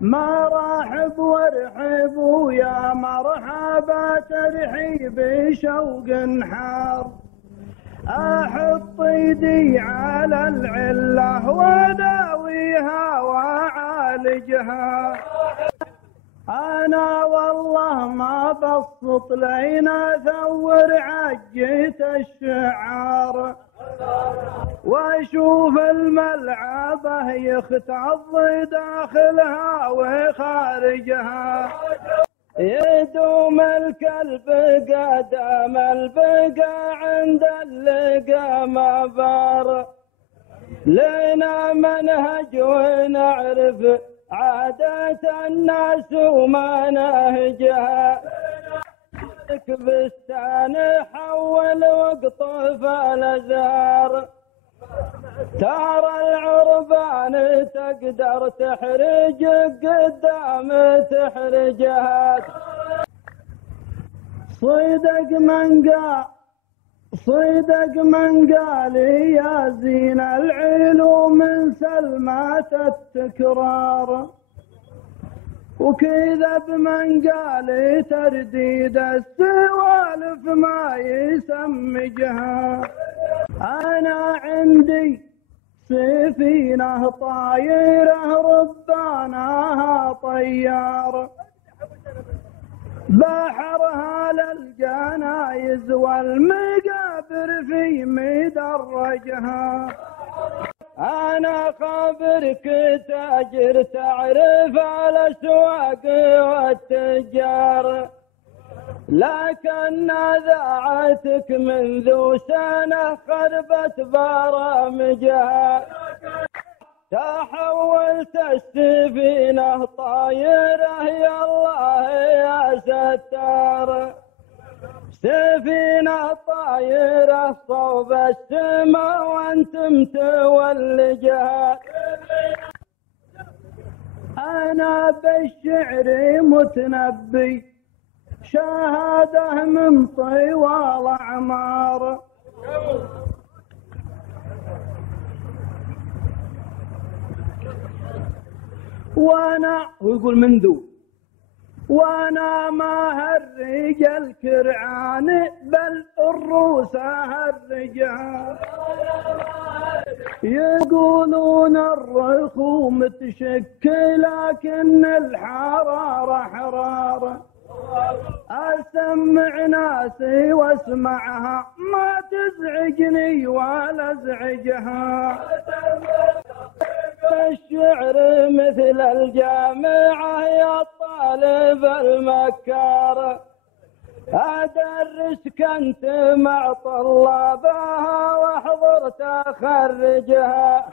ما رحب وارحب ويا مرحبا ترحيب شوق حار. احط ايدي على العله وداويها واعالجها. انا والله ما بسط لينا ثور عجة الشعار. واشوف الملعبه يختض داخلها وخارجها. يدوم الكلب قدام البقى عند اللقى ما بار. لنا منهج ونعرف عادة الناس ومناهجها. بستان حول وقطف الازهار. ترى العربان تقدر تحرج قدام تحرجها. صيدق من قال يا زين العلوم من سلمات التكرار. وكذب من قال ترديد السوالف ما يسمجها. انا عندي سفينة طايرة رباناها طيار. بحرها للجنايز والمقابر في مدرجها. انا خبرك تاجر تعرف الاسواق والتجار. لكن ذاعتك منذ سنة خربت برامجها. تحولت السفينة طايرة يا الله يا ستار. سفينة طايرة صوب السماء وانتم تولجها. انا بالشعر متنبي شهاده من طوال اعمار. وانا ويقول منذ وانا ما هرج الكرعان بل الروس هرجها. يقولون الرخوم تشك لكن الحرارة حرارة. اسمع ناسي واسمعها ما تزعجني ولا ازعجها. الشعر مثل الجامعة يا طالب المكار. ادرسك انت مع طلابها واحضر تخرجها.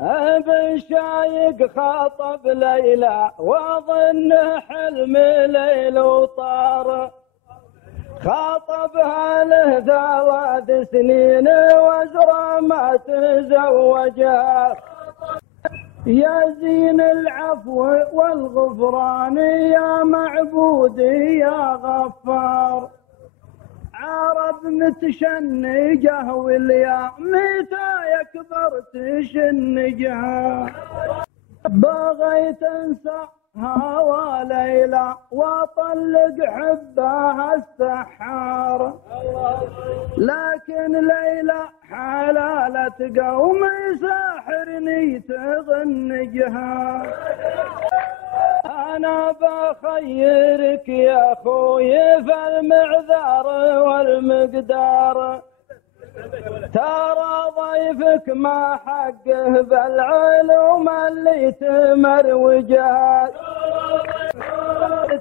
ابن شايق خاطب ليلى واظن حلم ليل وطار. خاطبها له 3 سنين وازرى ما تزوجها. يا زين العفو والغفران يا معبودي يا غفار. عرب متشنجه واليا متى يكبر تشنجها. بغيت انساها وليلى واطلق حبها السحار. لكن ليلى حلالة قوم ساحرني تغنجها. انا بخيرك يا اخوي في المعذار والمقدار. ترى ضيفك ما حقه بالعلوم اللي تمروجها.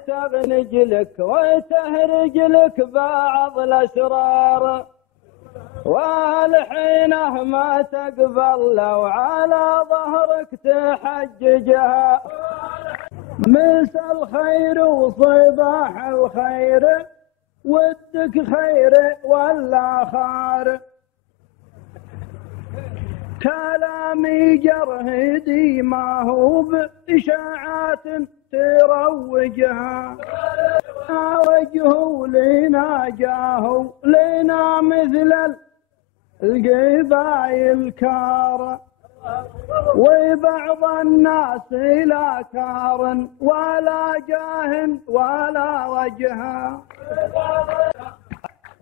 تغنج لك وتهرج لك بعض الاسرار. والحينه ما تقبل لو على ظهرك تحججها. مسا الخير وصباح الخير ودك خير ولا خار. كلامي جرهدي ما هو بإشاعات تروجها. وجهه لنا جاهه لنا مثل القبايل كار. وبعض الناس لا كار ولا جاه ولا وجها،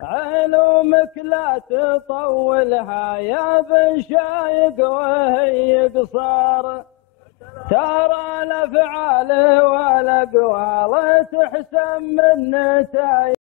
علومك لا تطولها يا بن شايق وهي قصار، ترى الافعال والاقوال تحسن من نتايج